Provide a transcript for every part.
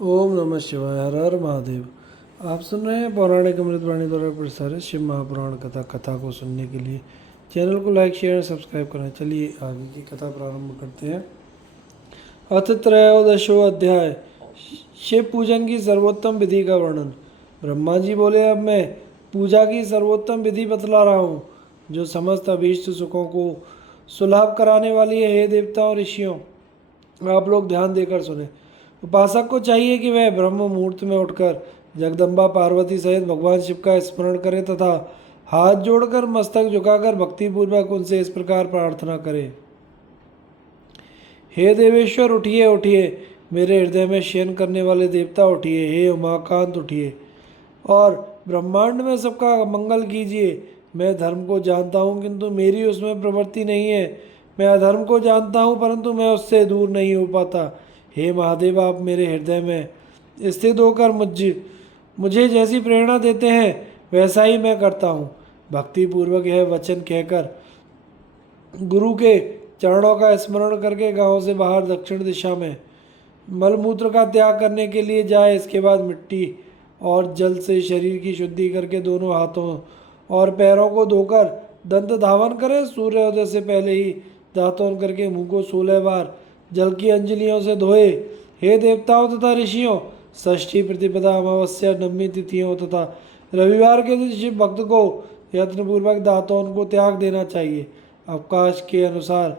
ओम नमः शिवाय। हर हर महादेव। आप सुन रहे हैं पौराणिक अमृतवाणी द्वारा प्रसारित शिव महापुराण कथा को सुनने के लिए चैनल को लाइक शेयर सब्सक्राइब करें। चलिए आगे की कथा प्रारंभ करते हैं। अथ त्रयोदशो अध्याय। शिव पूजन की सर्वोत्तम विधि का वर्णन। ब्रह्मा जी बोले, अब मैं पूजा की सर्वोत्तम विधि बतला रहा हूँ जो समस्त अभीष्ट सुखों को सुलभ कराने वाली है। हे देवताओं ऋषियों, आप लोग ध्यान देकर सुने। उपासक को चाहिए कि वह ब्रह्म मुहूर्त में उठकर जगदम्बा पार्वती सहित भगवान शिव का स्मरण करे तथा हाथ जोड़कर मस्तक झुकाकर भक्तिपूर्वक उनसे इस प्रकार प्रार्थना करे। हे देवेश्वर उठिए उठिए, मेरे हृदय में शयन करने वाले देवता उठिए। हे उमाकांत उठिए और ब्रह्मांड में सबका मंगल कीजिए। मैं धर्म को जानता हूँ किंतु मेरी उसमें प्रवृत्ति नहीं है। मैं अधर्म को जानता हूँ परंतु मैं उससे दूर नहीं हो पाता। हे महादेव, आप मेरे हृदय में स्थित होकर मुझे जैसी प्रेरणा देते हैं वैसा ही मैं करता हूँ। भक्तिपूर्वक यह वचन कहकर गुरु के चरणों का स्मरण करके गांव से बाहर दक्षिण दिशा में मलमूत्र का त्याग करने के लिए जाए। इसके बाद मिट्टी और जल से शरीर की शुद्धि करके दोनों हाथों और पैरों को धोकर दंत धावन करें। सूर्योदय से पहले ही दातुन करके मुंह को 16 बार जल की अंजलियों से धोए। हे देवताओं तथा ऋषियों, षष्ठी प्रतिपदा अमावस्या नवमी तिथियों तथा रविवार के दिन शिव भक्त को यत्नपूर्वक दातुन को त्याग देना चाहिए। अवकाश के अनुसार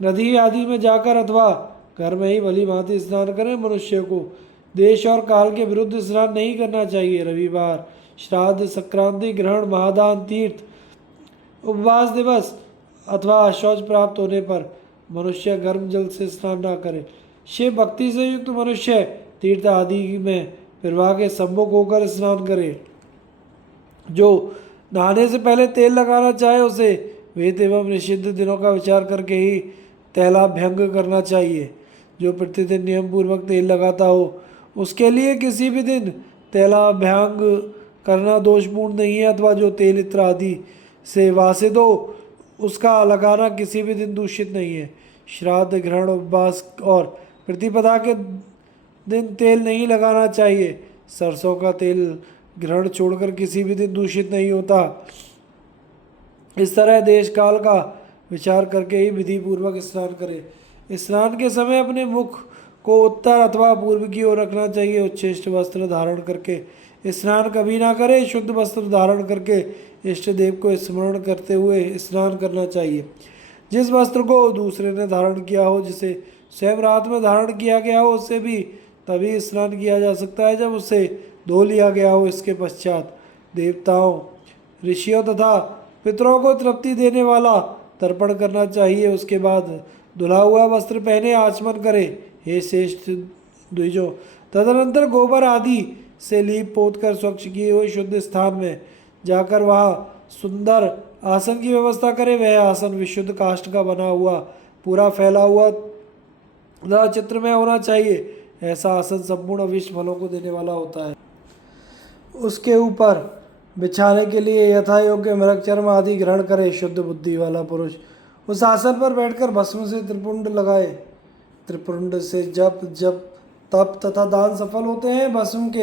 नदी आदि में जाकर अथवा घर में ही भली भांति स्नान करें। मनुष्य को देश और काल के विरुद्ध स्नान नहीं करना चाहिए। रविवार, श्राद्ध, संक्रांति, ग्रहण, महादान, तीर्थ, उपवास दिवस अथवा शौच प्राप्त होने पर मनुष्य गर्म जल से स्नान न करे। शिव भक्ति से युक्त मनुष्य तीर्थ आदि में प्रवाह के सम्मुख होकर स्नान करे। जो नहाने से पहले तेल लगाना चाहे उसे वेद एवं निषिद्ध दिनों का विचार करके ही तैलाभ्यंग करना चाहिए। जो प्रतिदिन नियम पूर्वक तेल लगाता हो उसके लिए किसी भी दिन तैलाभ्यंग करना दोषपूर्ण नहीं है, अथवा जो तेल इत्र आदि से वासित हो उसका लगाना किसी भी दिन दूषित नहीं है। श्राद्ध, ग्रहण, उपवास और प्रतिपदा के दिन तेल नहीं लगाना चाहिए। सरसों का तेल ग्रहण छोड़कर किसी भी दिन दूषित नहीं होता। इस तरह देश काल का विचार करके ही विधि पूर्वक स्नान करें। स्नान के समय अपने मुख को उत्तर अथवा पूर्व की ओर रखना चाहिए। उच्छिष्ट वस्त्र धारण करके स्नान कभी ना करें। शुद्ध वस्त्र धारण करके इष्ट देव को स्मरण करते हुए स्नान करना चाहिए। जिस वस्त्र को दूसरे ने धारण किया हो, जिसे स्वयं रात में धारण किया गया हो, उससे भी तभी स्नान किया जा सकता है जब उसे धो लिया गया हो। इसके पश्चात देवताओं, ऋषियों तथा पितरों को तृप्ति देने वाला तर्पण करना चाहिए। उसके बाद धुला हुआ वस्त्र पहने आचमन करे। हे श्रेष्ठ द्विजों, तदनंतर गोबर आदि से लीप पोत कर स्वच्छ किए हुए शुद्ध स्थान में जाकर वहाँ सुंदर आसन की व्यवस्था करे। वह आसन विशुद्ध काष्ठ का बना हुआ, पूरा फैला हुआ तथा चित्र में होना चाहिए। ऐसा आसन संपूर्ण अभीष्ट फलों को देने वाला होता है। उसके ऊपर बिछाने के लिए यथा योग्य मृग चर्म आदि ग्रहण करे। शुद्ध बुद्धि वाला पुरुष उस आसन पर बैठकर भस्म से त्रिपुंड लगाए। त्रिपुंड से जप जप तप तथा दान सफल होते हैं। भस्म के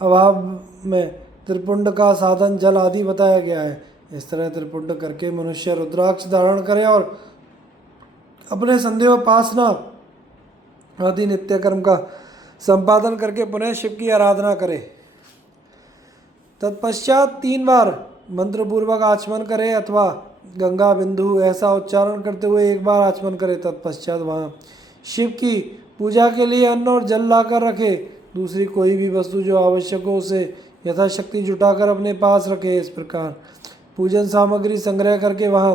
अभाव में त्रिपुंड का साधन जल आदि बताया गया है। इस तरह त्रिपुंड करके मनुष्य रुद्राक्ष धारण करे और अपने संध्योपासना आदि नित्य कर्म का संपादन करके पुनः शिव की आराधना करे। तत्पश्चात 3 बार मंत्रपूर्वक आचमन करे अथवा गंगा बिंदु ऐसा उच्चारण करते हुए 1 बार आचमन करे। तत्पश्चात वहाँ शिव की पूजा के लिए अन्न और जल लाकर रखे। दूसरी कोई भी वस्तु जो आवश्यक हो उसे यथाशक्ति जुटाकर अपने पास रखे। इस प्रकार पूजन सामग्री संग्रह करके वहाँ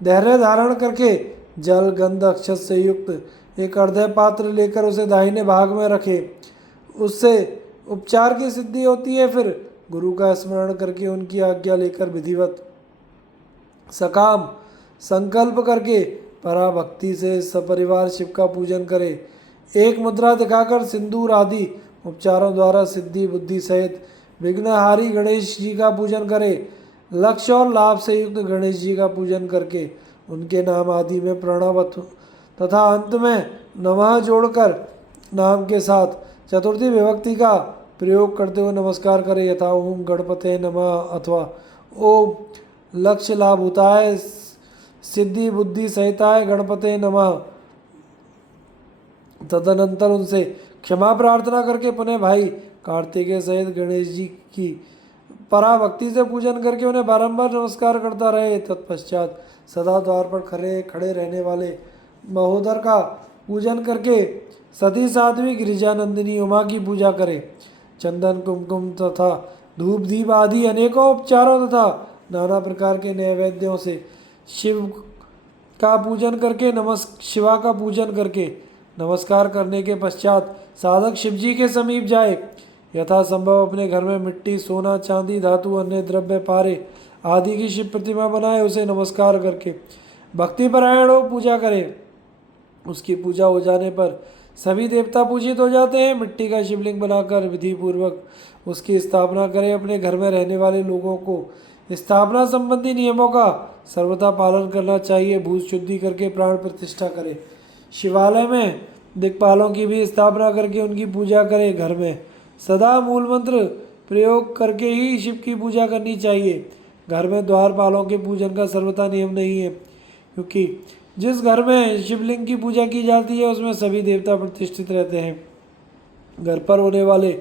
धैर्य धारण करके जल गंध अक्षत से युक्त एक अर्धय पात्र लेकर उसे दाहिने भाग में रखे। उससे उपचार की सिद्धि होती है। फिर गुरु का स्मरण करके उनकी आज्ञा लेकर विधिवत सकाम संकल्प करके पराभक्ति से सपरिवार शिव का पूजन करे। एक मुद्रा दिखाकर सिंदूर आदि उपचारों द्वारा सिद्धि बुद्धि सहित विघ्नहारी गणेश जी का पूजन करे। लक्ष्य और लाभ से युक्त गणेश जी का पूजन करके उनके नाम आदि में प्रणव तथा अंत में नमः जोड़कर नाम के साथ चतुर्थी विभक्ति का प्रयोग करते हुए नमस्कार करें, यथा ओम गणपते नमः अथवा ओम लक्ष्य लाभुताय सिद्धि बुद्धि सहिताय गणपते नमः। तदनंतर उनसे क्षमा प्रार्थना करके पुनः भाई कार्तिकेय सहित गणेश जी की पराभक्ति से पूजन करके उन्हें बारंबार नमस्कार करता रहे। तत्पश्चात सदा द्वार पर खड़े रहने वाले महोदर का पूजन करके सती साध्वी गिरिजानंदिनी उमा की पूजा करे। चंदन कुमकुम तथा धूप दीप आदि अनेकों उपचारों तथा नाना प्रकार के नैवेद्यों से शिवा का पूजन करके नमस्कार करने के पश्चात साधक शिवजी के समीप जाए। यथा संभव अपने घर में मिट्टी सोना चांदी धातु अन्य द्रव्य पारे आदि की शिव प्रतिमा बनाए, उसे नमस्कार करके भक्ति परायण हो पूजा करे। उसकी पूजा हो जाने पर सभी देवता पूजित हो जाते हैं। मिट्टी का शिवलिंग बनाकर विधि पूर्वक उसकी स्थापना करें। अपने घर में रहने वाले लोगों को स्थापना संबंधी नियमों का सर्वथा पालन करना चाहिए। भूत शुद्धि करके प्राण प्रतिष्ठा करें। शिवालय में दिक्पालों की भी स्थापना करके उनकी पूजा करें। घर में सदा मूल मंत्र प्रयोग करके ही शिव की पूजा करनी चाहिए। घर में द्वारपालों के पूजन का सर्वथा नियम नहीं है, क्योंकि जिस घर में शिवलिंग की पूजा की जाती है उसमें सभी देवता प्रतिष्ठित रहते हैं। घर पर होने वाले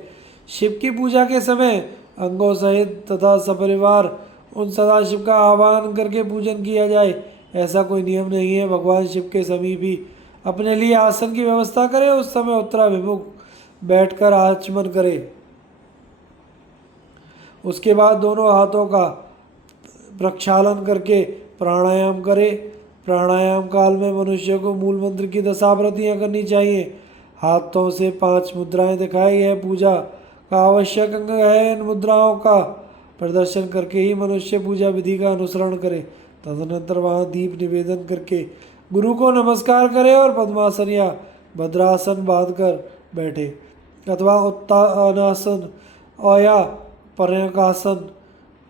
शिव की पूजा के समय अंगों सहित तथा सपरिवार उन सदाशिव का आह्वान करके पूजन किया जाए, ऐसा कोई नियम नहीं है। भगवान शिव के समीप ही अपने लिए आसन की व्यवस्था करें। उस समय उत्तराभिमुख बैठकर आचमन करे। उसके बाद दोनों हाथों का प्रक्षालन करके प्राणायाम करे। प्राणायाम काल में मनुष्य को मूल मंत्र की 10 आवृत्तियां करनी चाहिए। हाथों से 5 मुद्राएं दिखाई। यह पूजा का आवश्यक अंग है। इन मुद्राओं का प्रदर्शन करके ही मनुष्य पूजा विधि का अनुसरण करे। तदनंतर वहाँ दीप निवेदन करके गुरु को नमस्कार करे और पद्मासन या भद्रासन बांधकर बैठे अथवा उत्तानासन और या पर्यकासन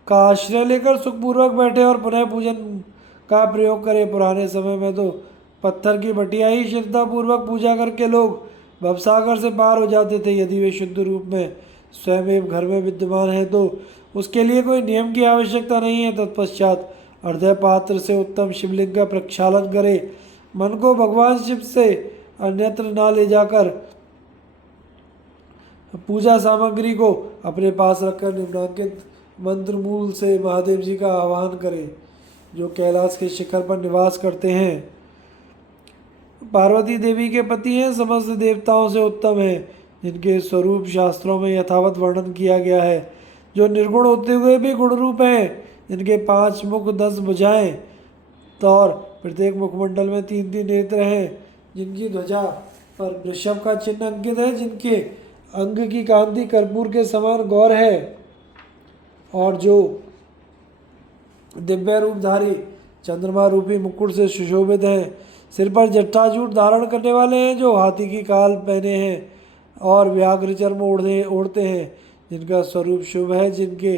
का आश्रय लेकर सुखपूर्वक बैठे और पुनः पूजन का प्रयोग करे। पुराने समय में तो पत्थर की बटिया ही श्रद्धापूर्वक पूजा करके लोग भवसागर से पार हो जाते थे। यदि वे शुद्ध रूप में स्वयं घर में विद्यमान है तो उसके लिए कोई नियम की आवश्यकता नहीं है। तत्पश्चात अर्धय पात्र से उत्तम शिवलिंग का प्रक्षालन करे। मन को भगवान शिव से अन्यत्र ना ले जाकर पूजा सामग्री को अपने पास रखकर निम्नांकित मंत्र मूल से महादेव जी का आह्वान करें, जो कैलाश के शिखर पर निवास करते हैं। पार्वती देवी के पति हैं, समस्त देवताओं से उत्तम हैं, जिनके स्वरूप शास्त्रों में यथावत वर्णन किया गया है, जो निर्गुण होते हुए भी गुण रूप हैं, जिनके 5 मुख 10 भुजाएं और प्रत्येक मुखमंडल में 3-3 नेत्र हैं, जिनकी ध्वजा पर वृषभ का चिन्ह अंकित है, जिनके अंग की कांति कर्पूर के समान गौर है और जो दिव्य रूपधारी चंद्रमा रूपी मुकुट से सुशोभित हैं। सिर पर जटाजूट धारण करने वाले हैं, जो हाथी की काल पहने हैं और व्याघ्र चर्म ओढ़ते हैं, जिनका स्वरूप शुभ है, जिनके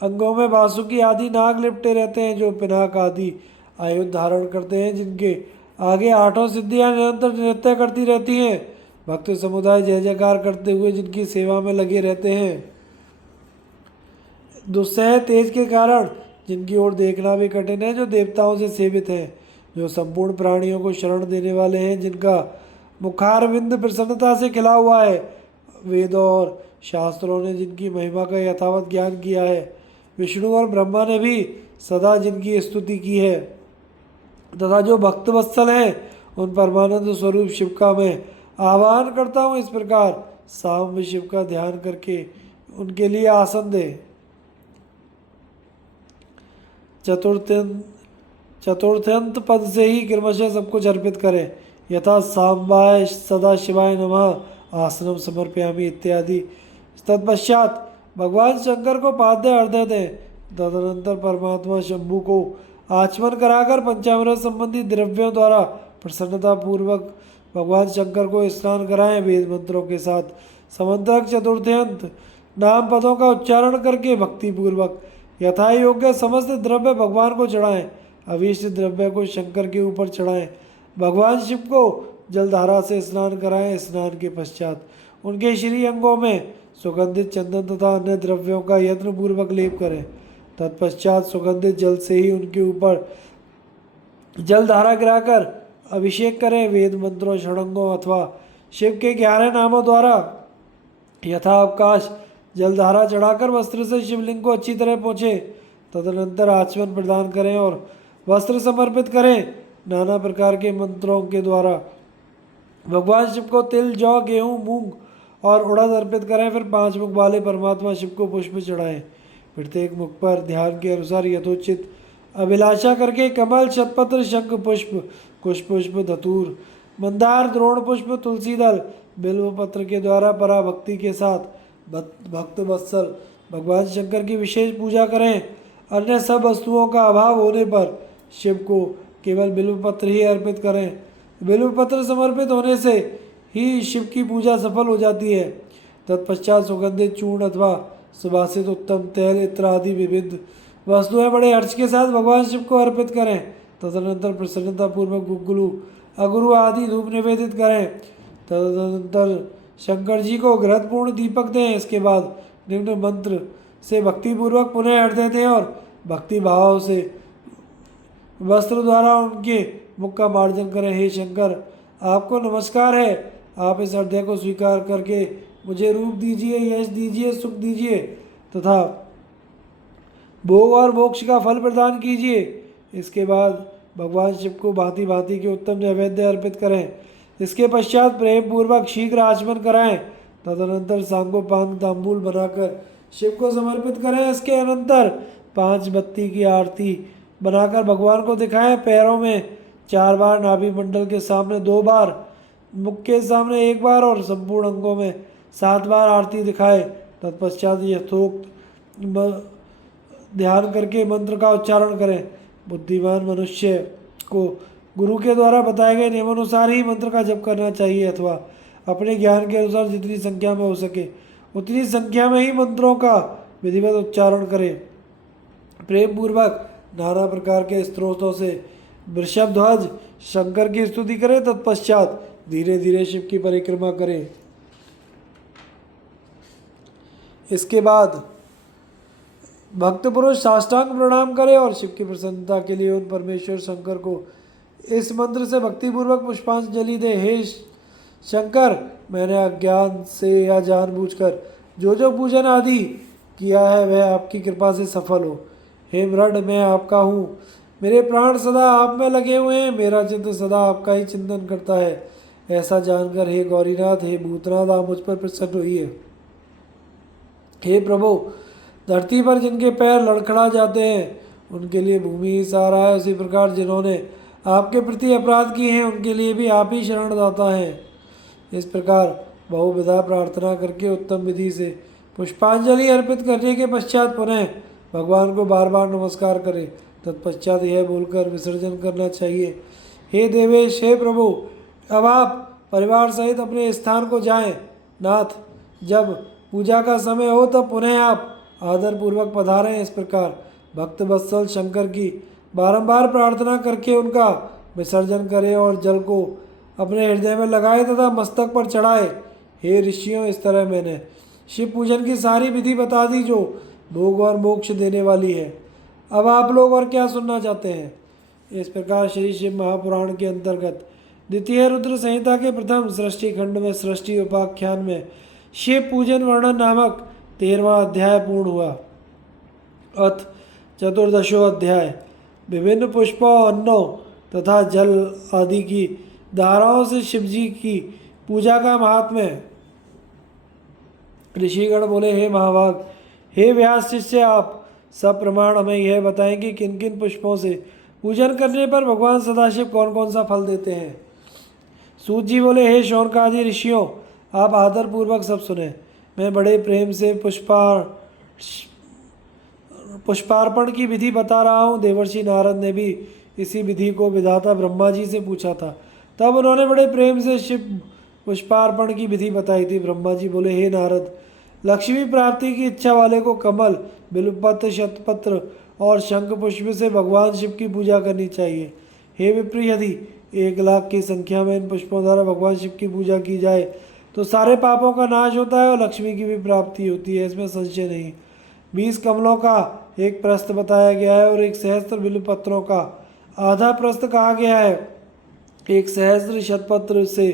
अंगों में बासुकी आदि नाग लिपटे रहते हैं, जो पिनाक आदि आयुध धारण करते हैं, जिनके आगे 8 सिद्धियां निरंतर नृत्य करती रहती हैं। भक्त समुदाय जय जयकार करते हुए जिनकी सेवा में लगे रहते हैं। दुस्सह तेज के कारण जिनकी ओर देखना भी कठिन है, जो देवताओं से सेवित हैं, जो संपूर्ण प्राणियों को शरण देने वाले हैं, जिनका मुखारविंद प्रसन्नता से खिला हुआ है। वेदों और शास्त्रों ने जिनकी महिमा का यथावत ज्ञान किया है, विष्णु और ब्रह्मा ने भी सदा जिनकी स्तुति की है, तथा जो भक्त वत्सल हैं, उन परमानंद स्वरूप शिव का मैं आह्वान करता हूँ। इस प्रकार साम्य शिव का ध्यान करके उनके लिए आसन दे। चतुर्थ्यंत पद से ही क्रमशः सब कुछ अर्पित करें, यथा सांबाय सदा शिवाय नमः आसनम समर्पयामि इत्यादि। तत्पश्चात भगवान शंकर को पाद्य अर्घ्य दें। तदनंतर परमात्मा शंभु को आचमन कराकर पंचामृत संबंधी द्रव्यों द्वारा प्रसन्नता पूर्वक भगवान शंकर को स्नान कराएं। वेद मंत्रों के साथ समंत्रक चतुर्थ्यंत नाम पदों का उच्चारण करके भक्ति पूर्वक यथा योग्य समस्त द्रव्य भगवान को चढ़ाएं। अभीष्ट द्रव्य को शंकर के ऊपर चढ़ाएं। भगवान शिव को जलधारा से स्नान कराएं। स्नान के पश्चात उनके श्री अंगों में सुगंधित चंदन तथा अन्य द्रव्यों का यत्न पूर्वक लेप करें। तत्पश्चात सुगंधित जल से ही उनके ऊपर जलधारा गिराकर अभिषेक करें। वेद मंत्रों, षडंगों अथवा शिव के 11 नामों द्वारा यथावकाश जलधारा चढ़ाकर वस्त्र से शिवलिंग को अच्छी तरह पोंछे। तदनंतर आचमन प्रदान करें और वस्त्र समर्पित करें। नाना प्रकार के मंत्रों के द्वारा भगवान शिव को तिल, जौ, गेहूँ, मूंग और उड़द अर्पित करें। फिर 5 मुख वाले परमात्मा शिव को पुष्प चढ़ाएं। प्रत्येक मुख पर ध्यान के अनुसार यथोचित अभिलाषा करके कमल, शतपत्र, शंख पुष्प, कुश पुष्प, धतूर, मंदार, द्रोण पुष्प, तुलसी दल, बिल्व पत्र के द्वारा पराभक्ति के साथ भक्त वत्सल भगवान शंकर की विशेष पूजा करें। अन्य सब वस्तुओं का अभाव होने पर शिव को केवल बिल्व पत्र ही अर्पित करें। बिल्व पत्र समर्पित होने से ही शिव की पूजा सफल हो जाती है। तत्पश्चात सुगंधित चूर्ण अथवा सुवासित उत्तम तेल इत्यादि विविध वस्तुएं बड़े हर्ष के साथ भगवान शिव को अर्पित करें। तदनंतर प्रसन्नतापूर्वक गुग्गुलू, अगुरु आदि धूप निवेदित करें। तदनंतर शंकर जी को घृतपूर्ण दीपक दें। इसके बाद निम्न मंत्र से भक्तिपूर्वक पुनः हृदय दें और भक्ति भाव से वस्त्र द्वारा उनके मुख का मार्जन करें। हे शंकर, आपको नमस्कार है। आप इस हृदय को स्वीकार करके मुझे रूप दीजिए, यश दीजिए, सुख दीजिए तथा भोग और मोक्ष का फल प्रदान कीजिए। इसके बाद भगवान शिव को भांति भांति के उत्तम नैवेद्य अर्पित करें। इसके पश्चात प्रेम पूर्वक शीघ्र आचमन कराएं। तदनंतर सांगोपांग तांबूल बनाकर शिव को समर्पित करें। इसके अनंतर 5 बत्ती की आरती बनाकर भगवान को दिखाएं। पैरों में 4 बार, नाभि मंडल के सामने 2 बार, मुख के सामने 1 बार और संपूर्ण अंगों में 7 बार आरती दिखाएं। तत्पश्चात यथोक्त ध्यान करके मंत्र का उच्चारण करें। बुद्धिमान मनुष्य को गुरु के द्वारा बताए गए नियमानुसार ही मंत्र का जप करना चाहिए अथवा अपने ज्ञान के अनुसार जितनी संख्या में हो सके उतनी संख्या में ही मंत्रों का विधिवत उच्चारण करें। प्रेम पूर्वक नाना प्रकार के स्त्रोतों से वृषभ ध्वज शंकर की स्तुति करें। तत्पश्चात धीरे धीरे शिव की परिक्रमा करें। इसके बाद भक्त पुरुष साष्टांग प्रणाम करे और शिव की प्रसन्नता के लिए उन परमेश्वर शंकर को इस मंत्र से भक्तिपूर्वक पुष्पांजलि दे। हे शंकर, मैंने अज्ञान से या जानबूझकर जो जो पूजन आदि किया है वह आपकी कृपा से सफल हो। हे मृड, मैं आपका हूँ। मेरे प्राण सदा आप में लगे हुए हैं। मेरा चित्त सदा आपका ही चिंतन करता है। ऐसा जानकर हे गौरीनाथ, हे भूतनाथ, आप मुझ पर प्रसन्न होइए। हे प्रभु, धरती पर जिनके पैर लड़खड़ा जाते हैं उनके लिए भूमि ही सहारा है। उसी प्रकार जिन्होंने आपके प्रति अपराध किए हैं उनके लिए भी आप ही शरणदाता हैं। इस प्रकार बहुविधा प्रार्थना करके उत्तम विधि से पुष्पांजलि अर्पित करने के पश्चात पुनः भगवान को बार बार नमस्कार करें। तत्पश्चात यह बोलकर विसर्जन करना चाहिए, हे देवेश, हे प्रभु, अब आप परिवार सहित अपने स्थान को जाएं। नाथ, जब पूजा का समय हो तब पुनः आप आदरपूर्वक पधारें। इस प्रकार भक्त वत्सल शंकर की बारंबार प्रार्थना करके उनका विसर्जन करें और जल को अपने हृदय में लगाए तथा मस्तक पर चढ़ाए। हे ऋषियों, इस तरह मैंने शिव पूजन की सारी विधि बता दी जो भोग और मोक्ष देने वाली है। अब आप लोग और क्या सुनना चाहते हैं? इस प्रकार श्री शिव महापुराण के अंतर्गत द्वितीय रुद्र संहिता के प्रथम सृष्टि खंड में सृष्टि उपाख्यान में शिव पूजन वर्णन नामक 13वां अध्याय पूर्ण हुआ। अथ चतुर्दशो अध्याय विभिन्न पुष्पों, अन्नों तथा जल आदि की धाराओं से शिवजी की पूजा का महात्म्य। ऋषिगण बोले, हे महाभाग, हे व्यास शिष्य, आप सब प्रमाण हमें यह बताएं कि किन किन पुष्पों से पूजन करने पर भगवान सदाशिव कौन कौन सा फल देते हैं। सूत जी बोले, हे शौनक आदि ऋषियों, आप आदरपूर्वक सब सुने। मैं बड़े प्रेम से पुष्पार्पण की विधि बता रहा हूँ। देवर्षि नारद ने भी इसी विधि को विधाता ब्रह्मा जी से पूछा था, तब उन्होंने बड़े प्रेम से शिव पुष्पार्पण की विधि बताई थी। ब्रह्मा जी बोले, हे नारद, लक्ष्मी प्राप्ति की इच्छा वाले को कमल, बिल्वपत्र, शतपत्र और शंख पुष्प से भगवान शिव की पूजा करनी चाहिए। हे विप्र, यदि 1,00,000 की संख्या में इन पुष्पों द्वारा भगवान शिव की पूजा की जाए तो सारे पापों का नाश होता है और लक्ष्मी की भी प्राप्ति होती है, इसमें संशय नहीं। 20 कमलों का एक प्रस्थ बताया गया है और 1 सहस्त्र बिल्व पत्रों का आधा प्रस्थ कहा गया है। 1 सहस्त्र शतपत्र से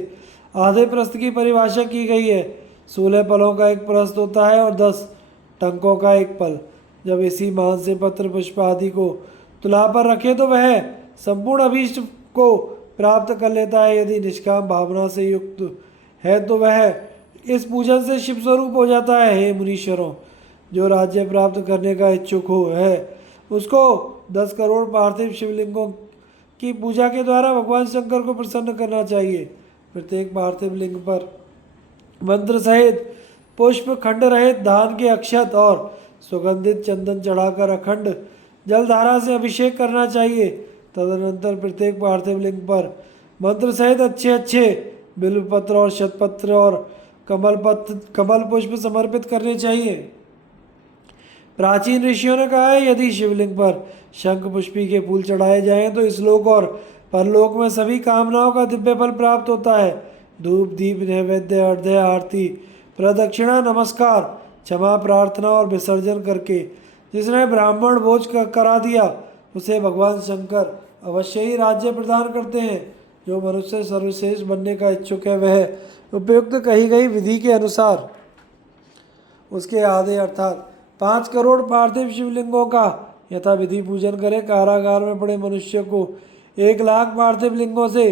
आधे प्रस्थ की परिभाषा की गई है। 16 पलों का एक प्रस्थ होता है और 10 टंकों का एक पल। जब इसी मान से पत्र पुष्प आदि को तुला पर रखे तो वह संपूर्ण अभीष्ट को प्राप्त कर लेता है। यदि निष्काम भावना से युक्त है तो वह इस पूजन से शिव स्वरूप हो जाता है। हे मुनीश्वरों, जो राज्य प्राप्त करने का इच्छुक हो है उसको 10 करोड़ पार्थिव शिवलिंगों की पूजा के द्वारा भगवान शंकर को प्रसन्न करना चाहिए। प्रत्येक पार्थिव लिंग पर मंत्र सहित पुष्प खंड रहित धान के अक्षत और सुगंधित चंदन चढ़ाकर अखंड जलधारा से अभिषेक करना चाहिए। तदनंतर प्रत्येक पार्थिव लिंग पर मंत्र सहित अच्छे अच्छे बिल्व पत्र और शतपत्र और कमल पुष्प समर्पित करने चाहिए। प्राचीन ऋषियों ने कहा है, यदि शिवलिंग पर शंख पुष्पी के फूल चढ़ाए जाएं तो इस लोक और परलोक में सभी कामनाओं का दिव्य फल प्राप्त होता है। धूप दीप नैवेद्य अर्घ्य आरती प्रदक्षिणा नमस्कार क्षमा प्रार्थना और विसर्जन करके जिसने ब्राह्मण भोज करा दिया उसे भगवान शंकर अवश्य ही राज्य प्रदान करते हैं। जो मनुष्य सर्वश्रेष्ठ बनने का इच्छुक है वह उपयुक्त कही गई विधि के अनुसार उसके आधे अर्थात 5 करोड़ पार्थिव शिवलिंगों का यथा विधि पूजन करे। कारागार में पड़े मनुष्य को 1,00,000 पार्थिव लिंगों से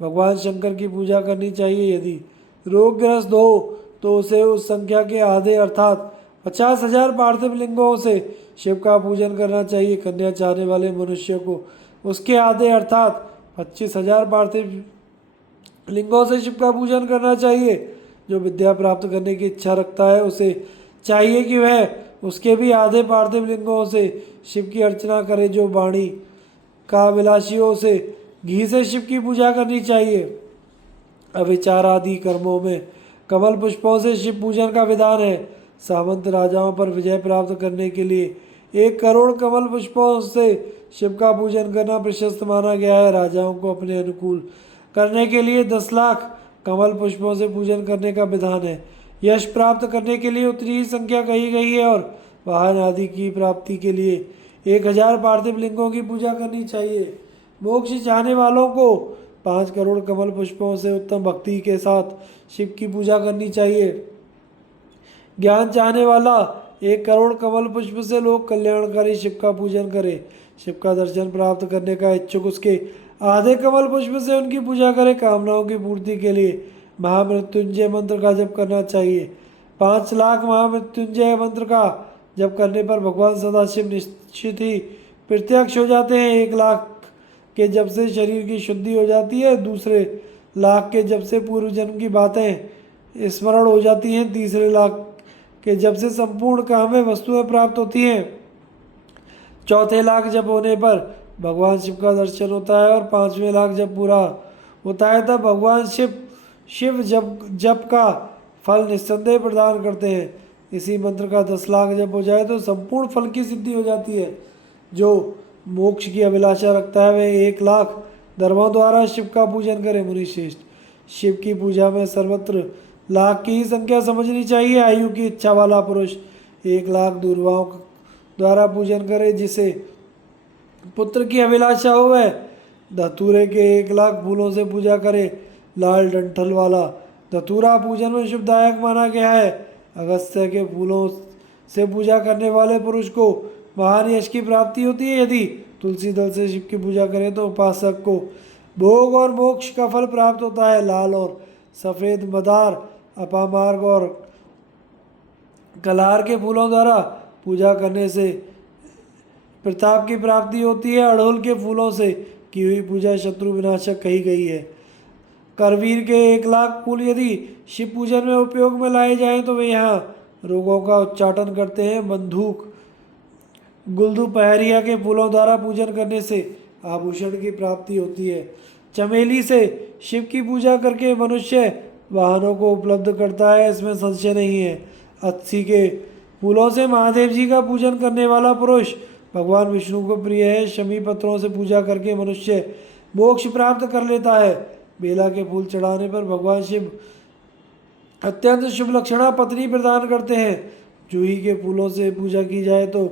भगवान शंकर की पूजा करनी चाहिए। यदि रोगग्रस्त हो तो उसे उस संख्या के आधे अर्थात 50,000 पार्थिव लिंगों से शिव का पूजन करना चाहिए। कन्या चाहने वाले मनुष्य को उसके आधे अर्थात 25,000 पार्थिव लिंगों से शिव का पूजन करना चाहिए। जो विद्या प्राप्त करने की इच्छा रखता है उसे चाहिए कि वह उसके भी आधे पार्थिव लिंगों से शिव की अर्चना करे। जो वाणी का विलासियों से घी से शिव की पूजा करनी चाहिए। अविचार आदि कर्मों में कमल पुष्पों से शिव पूजन का विधान है। सामंत राजाओं पर विजय प्राप्त करने के लिए 1 करोड़ कमल पुष्पों से शिव का पूजन करना प्रशस्त माना गया है। राजाओं को अपने अनुकूल करने के लिए 10 लाख कमल पुष्पों से पूजन करने का विधान है। यश प्राप्त करने के लिए उतनी ही संख्या कही गई है और वाहन आदि की प्राप्ति के लिए 1,000 पार्थिव लिंगों की पूजा करनी चाहिए। मोक्ष चाहने वालों को 5 करोड़ कमल पुष्पों से उत्तम भक्ति के साथ शिव की पूजा करनी चाहिए। ज्ञान चाहने वाला 1 करोड़ कमल पुष्प से लोक कल्याणकारी शिव का पूजन करे। शिव का दर्शन प्राप्त करने का इच्छुक उसके आधे कमल पुष्प से उनकी पूजा करे। कामनाओं की पूर्ति के लिए महामृत्युंजय मंत्र का जप करना चाहिए। 5 लाख महामृत्युंजय मंत्र का जप करने पर भगवान सदाशिव निश्चित ही प्रत्यक्ष हो जाते हैं। 1 लाख के जप से शरीर की शुद्धि हो जाती है। दूसरे लाख के जप से पूर्व जन्म की बातें स्मरण हो जाती हैं। तीसरे लाख के जप से संपूर्ण काम्य वस्तुएं प्राप्त होती हैं। चौथे लाख जप होने पर भगवान शिव का दर्शन होता है और 5वें लाख जब पूरा होता है तब भगवान शिव जप का फल निस्संदेह प्रदान करते हैं। इसी मंत्र का 10 लाख जप हो जाए तो संपूर्ण फल की सिद्धि हो जाती है। जो मोक्ष की अभिलाषा रखता है वह 1 लाख धर्मों द्वारा शिव का पूजन करे। मुनिश्रेष्ठ, शिव की पूजा में सर्वत्र लाख की ही संख्या समझनी चाहिए। आयु की इच्छा वाला पुरुष 1 लाख दूर्वाओं द्वारा पूजन करे। जिसे पुत्र की अभिलाषा हो वह धतूरे के 1 लाख फूलों से पूजा करे। लाल डंठल वाला धतूरा पूजन में शुभदायक माना गया है। अगस्त्य के फूलों से पूजा करने वाले पुरुष को महान यश की प्राप्ति होती है। यदि तुलसी दल से शिव की पूजा करें तो उपासक को भोग और मोक्ष का फल प्राप्त होता है। लाल और सफ़ेद मदार अपामार्ग और कलार के फूलों द्वारा पूजा करने से प्रताप की प्राप्ति होती है। अड़हुल के फूलों से की हुई पूजा शत्रु विनाशक कही गई है। करवीर के 1 लाख फूल यदि शिव पूजन में उपयोग में लाए जाएं तो वे यहाँ रोगों का उच्चाटन करते हैं। बंदूक गुलदू पहरिया के फूलों द्वारा पूजन करने से आभूषण की प्राप्ति होती है। चमेली से शिव की पूजा करके मनुष्य वाहनों को उपलब्ध करता है, इसमें संशय नहीं है। अत्सी के फूलों से महादेव जी का पूजन करने वाला पुरुष भगवान विष्णु को प्रिय है। शमी पत्रों से पूजा करके मनुष्य मोक्ष प्राप्त कर लेता है। बेला के फूल चढ़ाने पर भगवान शिव अत्यंत शुभ लक्षणा पत्नी प्रदान करते हैं। जूही के फूलों से पूजा की जाए तो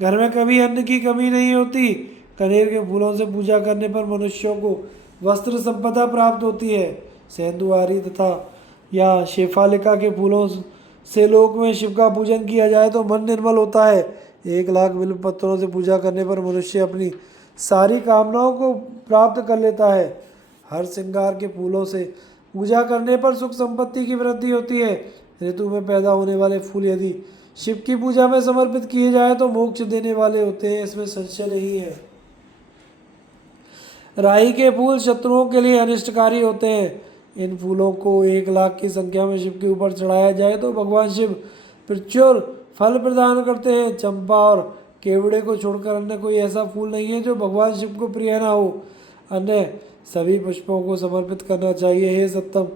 घर में कभी अन्न की कमी नहीं होती। कनेर के फूलों से पूजा करने पर मनुष्यों को वस्त्र संपदा प्राप्त होती है। सेंधुआरी तथा या शेफालिका के फूलों से लोक में शिव का पूजन किया जाए तो मन निर्मल होता है। 1,00,000 बिल्व पत्रों से पूजा करने पर मनुष्य अपनी सारी कामनाओं को प्राप्त कर लेता है। हर श्रृंगार के फूलों से पूजा करने पर सुख संपत्ति की वृद्धि होती है। ऋतु में पैदा होने वाले फूल यदि शिव की पूजा में समर्पित किए जाए तो मोक्ष देने वाले होते हैं, इसमें संशय नहीं है। राई के फूल शत्रुओं के लिए अनिष्टकारी होते हैं। इन फूलों को 1,00,000 की संख्या में शिव के ऊपर चढ़ाया जाए तो भगवान शिव प्रचुर फल प्रदान करते हैं। चंपा और केवड़े को छोड़कर अन्य कोई ऐसा फूल नहीं है जो भगवान शिव को प्रिय ना हो। अन्य सभी पुष्पों को समर्पित करना चाहिए। हे सत्तम,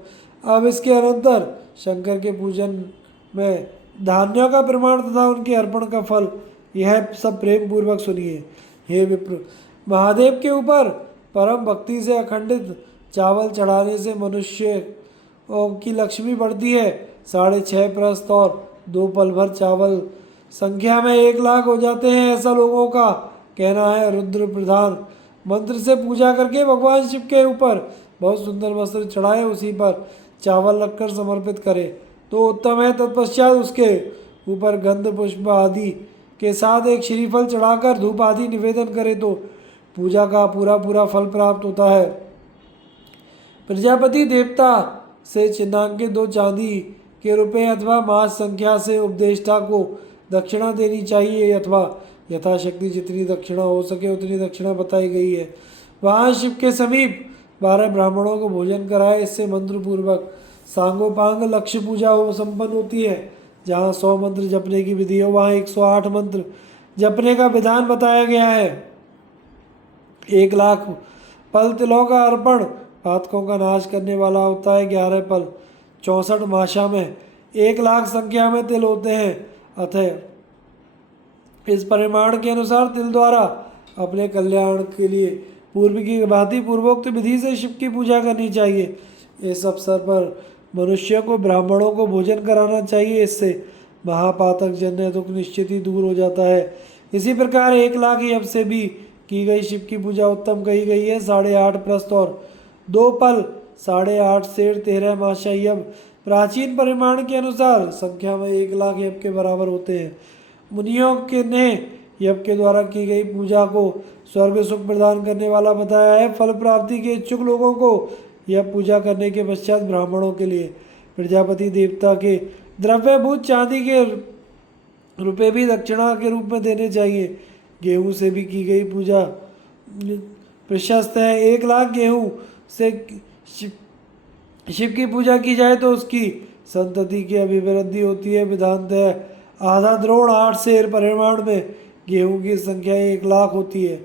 अब इसके अनंतर शंकर के पूजन में धान्यों का प्रमाण तथा उनके अर्पण का फल, यह सब प्रेम पूर्वक सुनिए। हे विप्र, महादेव के ऊपर परम भक्ति से अखंडित चावल चढ़ाने से मनुष्य की लक्ष्मी बढ़ती है। 6.5 प्रस्त और 2 पल भर चावल संख्या में 1,00,000 हो जाते हैं, ऐसा लोगों का कहना है। रुद्र प्रधान मंत्र से पूजा करके भगवान शिव के ऊपर बहुत सुंदर वस्त्र चढ़ाए, उसी पर चावल रखकर समर्पित करे तो उत्तम है। तत्पश्चात उसके ऊपर गंध पुष्प आदि के साथ एक श्रीफल चढ़ाकर धूप आदि निवेदन करे तो पूजा का पूरा पूरा फल प्राप्त होता है। प्रजापति देवता से चिन्हांकित 2 चांदी के रुपए अथवा मास संख्या से उपदेष्टा को दक्षिणा देनी चाहिए, अथवा यथाशक्ति जितनी दक्षिणा हो सके उतनी दक्षिणा बताई गई है। वहाँ शिव के समीप 12 ब्राह्मणों को भोजन कराए, इससे मंत्र पूर्वक सांगोपांग लक्ष्य पूजा हो संपन्न होती है। जहाँ 100 मंत्र जपने की विधि हो वहाँ 108 मंत्र जपने का विधान बताया गया है। 1,00,000 पल तिलों का अर्पण पातकों का नाश करने वाला होता है। 11 पल 64 माशा में 1,00,000 संख्या में तिल होते हैं। अतः इस परिमाण के अनुसार तिल द्वारा अपने कल्याण के लिए पूर्व की भांति पूर्वोक्त विधि से शिव की पूजा करनी चाहिए। इस अवसर पर मनुष्य को ब्राह्मणों को भोजन कराना चाहिए, इससे महापातक जन्य दुख निश्चित ही दूर हो जाता है। इसी प्रकार 1,00,000 यज्ञ से भी की गई शिव की पूजा उत्तम कही गई है। 8.5 प्रस्त और 2 पल 8.5 सेर 13 माशा यज्ञ प्राचीन परिमाण के अनुसार संख्या में 1,00,000 यज्ञ के बराबर होते हैं। मुनियों के ने यज्ञ के द्वारा की गई पूजा को स्वर्ग सुख प्रदान करने वाला बताया है। फल प्राप्ति के इच्छुक लोगों को यह पूजा करने के पश्चात ब्राह्मणों के लिए प्रजापति देवता के द्रव्यभूत चांदी के रुपए भी दक्षिणा के रूप में देने चाहिए। गेहूं से भी की गई पूजा प्रशस्त है। 1,00,000 गेहूं से शिव की पूजा की जाए तो उसकी संतति की अभिवृद्धि होती है। विधानतः आधा द्रोण 8 सेर परिमाण में गेहूं की संख्या 1,00,000 होती है।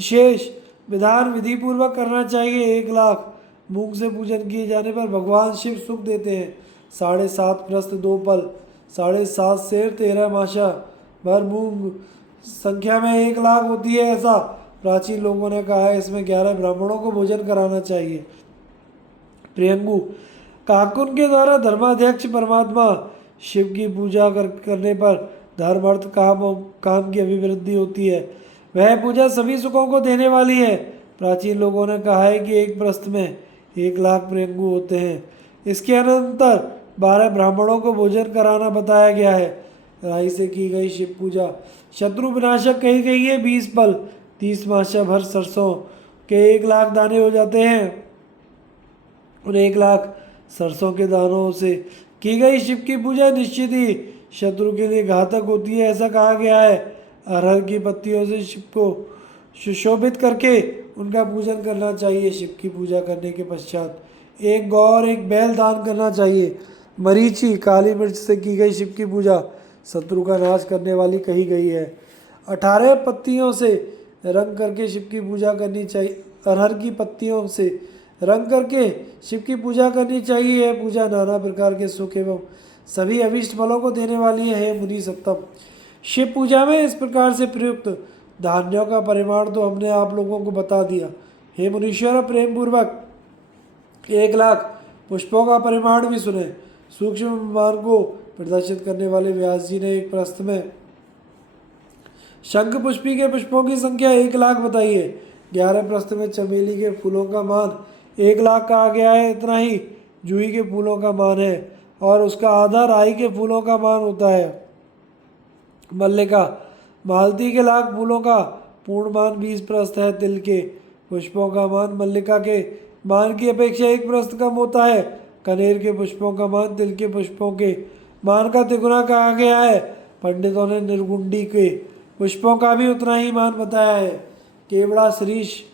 शेष विधान विधि पूर्वक करना चाहिए। 1,00,000 मूंग से पूजन किए जाने पर भगवान शिव सुख देते हैं। 7.5 प्रस्त 2 पल 7.5 सेर 13 माशा भर मूंग संख्या में 1,00,000 होती है, ऐसा प्राचीन लोगों ने कहा है। इसमें 11 ब्राह्मणों को भोजन कराना चाहिए। प्रियंगु काकुन के द्वारा धर्माध्यक्ष परमात्मा शिव की पूजा करने पर धर्म अर्थ काम की अभिवृद्धि होती है। वह पूजा सभी सुखों को देने वाली है। प्राचीन लोगों ने कहा है कि एक प्रस्त में 1,00,000 प्रियंगु होते हैं। इसके अनंतर 12 ब्राह्मणों को भोजन कराना बताया गया है। राई से की गई शिव पूजा शत्रु विनाशक कही गई है। 20 पल 30 माशा भर सरसों के 1,00,000 दाने हो जाते हैं। उन 1,00,000 सरसों के दानों से की गई शिव की पूजा निश्चित ही शत्रु के लिए घातक होती है, ऐसा कहा गया है। अरहर की पत्तियों से शिव को सुशोभित करके उनका पूजन करना चाहिए। शिव की पूजा करने के पश्चात 1 गौ और 1 बैल दान करना चाहिए। मरीची काली मिर्च से की गई शिव की पूजा शत्रु का नाश करने वाली कही गई है। 18 पत्तियों से रंग करके शिव की पूजा करनी चाहिए। अरहर की पत्तियों से रंग करके शिव की पूजा करनी चाहिए। यह पूजा नाना प्रकार के सुख एवं सभी अभिष्ट फलों को देने वाली है। हे मुनि सत्तम, शिव पूजा में इस प्रकार से प्रयुक्त धान्यों का परिमाण तो हमने आप लोगों को बता दिया। हे मुनीश्वर, प्रेम पूर्वक 1,00,000 पुष्पों का परिमाण भी सुने। सूक्ष्म मान को प्रदर्शित करने वाले व्यास जी ने एक प्रश्न में शंख पुष्पी के पुष्पों की संख्या 1,00,000 बताई है। 11 प्रश्न में चमेली के फूलों का मान 1,00,000 कहा गया है। इतना ही जूही के फूलों का मान है और उसका आधा राई के फूलों का मान होता है। मल्लिका मालती के लाख फूलों का पूर्ण मान 20 प्रस्थ है। तिल के पुष्पों का मान मल्लिका के मान की अपेक्षा 1 प्रस्थ कम होता है। कनेर के पुष्पों का मान तिल के पुष्पों के मान का तिगुना कहा गया है। पंडितों ने निर्गुंडी के पुष्पों का भी उतना ही मान बताया है। केवड़ा, श्रीश,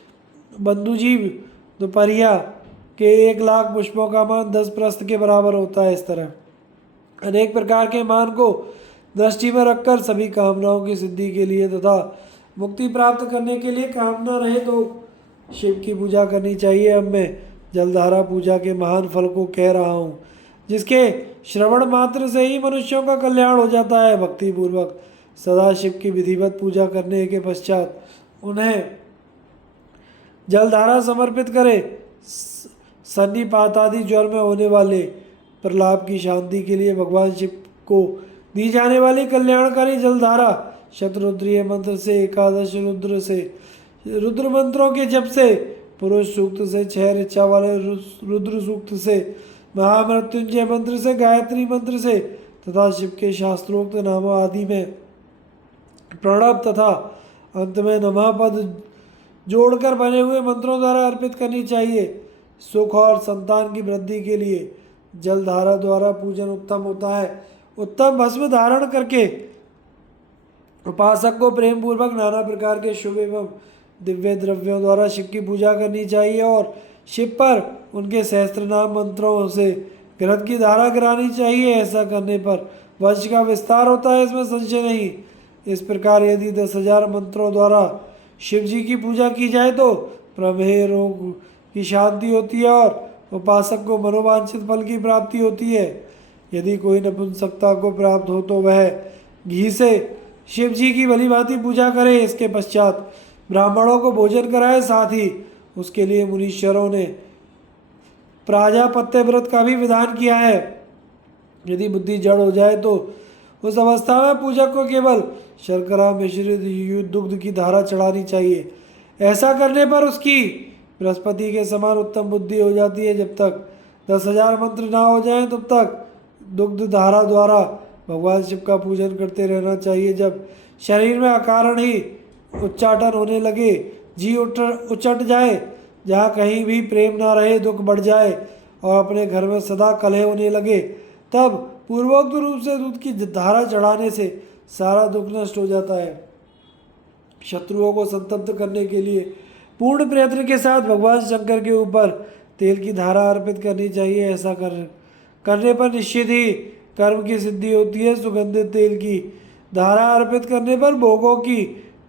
बंधुजीव, दोपहरिया के 1,00,000 पुष्पों का मान 10 प्रस्थ के बराबर होता है। इस तरह अनेक प्रकार के मान को दृष्टि में रखकर सभी कामनाओं की सिद्धि के लिए तथा मुक्ति प्राप्त करने के लिए कामना रहे तो शिव की पूजा करनी चाहिए। अब मैं जलधारा पूजा के महान फल को कह रहा हूँ, जिसके श्रवण मात्र से ही मनुष्यों का कल्याण हो जाता है। भक्ति पूर्वक सदा शिव की विधिवत पूजा करने के पश्चात उन्हें जलधारा समर्पित करे। सन्निपात आदि ज्वर में होने वाले प्रलाप की शांति के लिए भगवान शिव को दी जाने वाली कल्याणकारी जलधारा शतरुद्रीय मंत्र से, एकादश रुद्र मंत्रों के जप से, पुरुष सूक्त से, 6 ऋचा वाले रुद्र सूक्त से, महामृत्युंजय मंत्र से, गायत्री मंत्र से तथा शिव के शास्त्रोक्त नामों आदि में प्रणव तथा अंत में नमः पद जोड़कर बने हुए मंत्रों द्वारा अर्पित करनी चाहिए। सुख और संतान की वृद्धि के लिए जलधारा द्वारा पूजन उत्तम होता है। उत्तम भस्म धारण करके उपासक को प्रेम पूर्वक नाना प्रकार के शुभ एवं दिव्य द्रव्यों द्वारा शिव की पूजा करनी चाहिए और शिव पर उनके सहस्त्र नाम मंत्रों से ग्रंथ की धारा गिरानी चाहिए। ऐसा करने पर वंश का विस्तार होता है, इसमें संशय नहीं। इस प्रकार यदि 10,000 मंत्रों द्वारा शिव जी की पूजा की जाए तो प्रमेह रोग की शांति होती है और उपासक को मनोवांछित फल की प्राप्ति होती है। यदि कोई नपुंसकता को प्राप्त हो तो वह घी से शिव जी की भली भांति पूजा करे। इसके पश्चात ब्राह्मणों को भोजन कराए। साथ ही उसके लिए मुनीश्वरों ने प्राजापत्य व्रत का भी विधान किया है। यदि बुद्धि जड़ हो जाए तो उस अवस्था में पूजक को केवल शर्करा मिश्रित दुग्ध की धारा चढ़ानी चाहिए। ऐसा करने पर उसकी बृहस्पति के समान उत्तम बुद्धि हो जाती है। जब तक 10,000 मंत्र ना हो जाएं तब तक दुग्ध धारा द्वारा भगवान शिव का पूजन करते रहना चाहिए। जब शरीर में अकारण ही उच्चाटन होने लगे, जी उचट जाए, जहाँ कहीं भी प्रेम ना रहे, दुख बढ़ जाए और अपने घर में सदा कलह होने लगे, तब पूर्वोक्त रूप से दूध की धारा चढ़ाने से सारा दुख नष्ट हो जाता है। शत्रुओं को संतप्त करने के लिए पूर्ण प्रयत्न के साथ भगवान शंकर के ऊपर तेल की धारा अर्पित करनी चाहिए। ऐसा करने पर निश्चित ही कर्म की सिद्धि होती है। सुगंधित तेल की धारा अर्पित करने पर भोगों की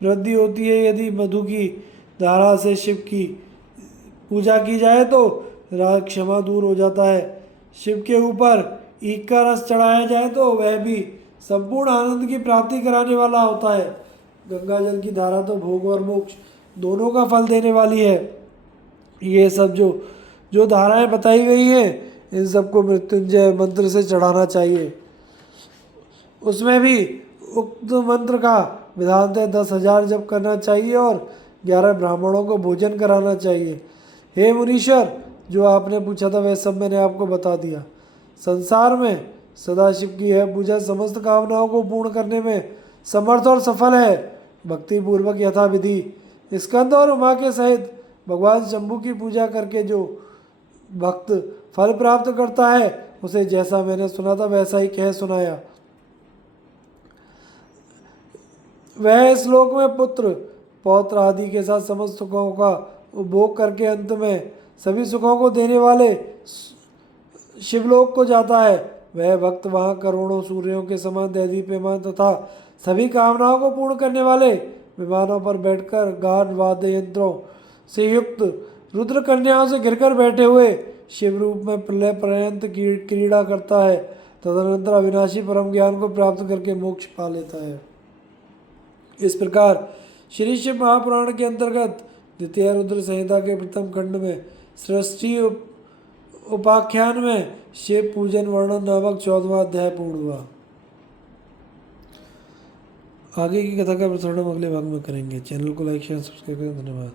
वृद्धि होती है। यदि मधु की धारा से शिव की पूजा की जाए तो राग क्षमा दूर हो जाता है। शिव के ऊपर ईख का रस चढ़ाया जाए तो वह भी संपूर्ण आनंद की प्राप्ति कराने वाला होता है। गंगा जल की धारा तो भोग और मोक्ष दोनों का फल देने वाली है। ये सब जो धाराएं बताई गई हैं, इन सबको मृत्युंजय मंत्र से चढ़ाना चाहिए। उसमें भी उक्त मंत्र का विधान है 10,000 जप करना चाहिए और 11 ब्राह्मणों को भोजन कराना चाहिए। हे मुनीश्वर, जो आपने पूछा था वह सब मैंने आपको बता दिया। संसार में सदाशिव की यह पूजा समस्त कामनाओं को पूर्ण करने में समर्थ और सफल है। भक्ति पूर्वक यथा विधि स्कंद और उमा के सहित भगवान शंभु की पूजा करके जो भक्त फल प्राप्त करता है, उसे जैसा मैंने सुना था वैसा ही कह सुनाया। वह श्लोक में पुत्र पौत्र आदि के साथ समस्त सुखों का उपभोग करके अंत में सभी सुखों को देने वाले शिवलोक को जाता है। वह भक्त वहाँ करोड़ों सूर्यों के समान दैदीप्यमान तथा सभी कामनाओं को पूर्ण करने वाले विमानों पर बैठकर गान वाद्य यंत्रों से युक्त रुद्र कन्याओं से घिरकर बैठे हुए शिव रूप में प्रलय पर्यंत क्रीड़ा करता है। तदनंतर अविनाशी परम ज्ञान को प्राप्त करके मोक्ष पा लेता है। इस प्रकार श्री शिव महापुराण के अंतर्गत द्वितीय रुद्र संहिता के प्रथम खंड में सृष्टि उपाख्यान में शिव पूजन वर्णन नामक 14वां अध्याय पूर्ण हुआ। आगे की कथा का प्रसारण हम अगले भाग में करेंगे। चैनल को लाइक शेयर सब्सक्राइब करें। धन्यवाद।